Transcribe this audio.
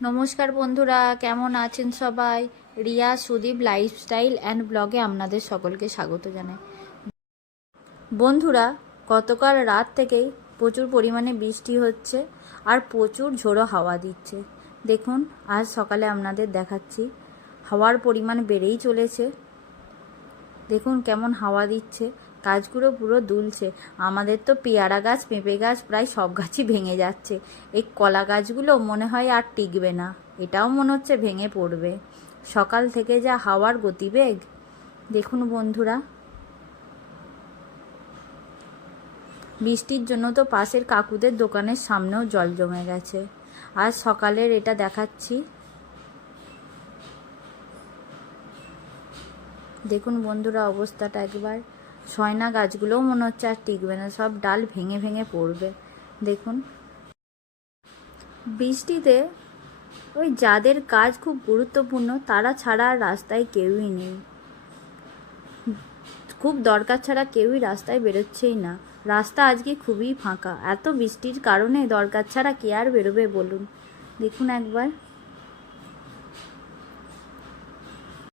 নমস্কার বন্ধুরা, কেমন আছেন সবাই? রিয়া সুদীপ লাইফস্টাইল অ্যান্ড ব্লগে আপনাদের সকলকে স্বাগত জানাই। বন্ধুরা, গতকাল রাত থেকেই প্রচুর পরিমাণে বৃষ্টি হচ্ছে আর প্রচুর ঝোড়ো হাওয়া দিচ্ছে। দেখুন, আজ সকালে আপনাদের দেখাচ্ছি, হাওয়ার পরিমাণ বেড়েই চলেছে। দেখুন কেমন হাওয়া দিচ্ছে, গাছগুলো পুরো দুলছে। আমাদের তো পেয়ারা গাছ, পেঁপে গাছ প্রায় সব গাছই ভেঙে যাচ্ছে। এই কলা গাছগুলো মনে হয় আর টিকবে না, এটাও মনে হচ্ছে ভেঙে পড়বে। সকাল থেকে যা হাওয়ার গতিবেগ দেখুন বন্ধুরা। বৃষ্টির জন্য তো পাশের কাকুদের দোকানের সামনেও জল জমে গেছে। আজ সকালের এটা দেখাচ্ছি। দেখুন বন্ধুরা, অবস্থাটা একবার। সয়না গাছগুলোও মনে হচ্ছে আর টিকবে না, সব ডাল ভেঙে ভেঙে পড়বে। দেখুন, বৃষ্টিতে ওই যাদের কাজ খুব গুরুত্বপূর্ণ তারা ছাড়া আর রাস্তায় কেউই নেই। খুব দরকার ছাড়া কেউই রাস্তায় বেরোচ্ছেই না। রাস্তা আজকে খুবই ফাঁকা, এত বৃষ্টির কারণে দরকার ছাড়া কে আর বেরোবে বলুন। দেখুন একবার।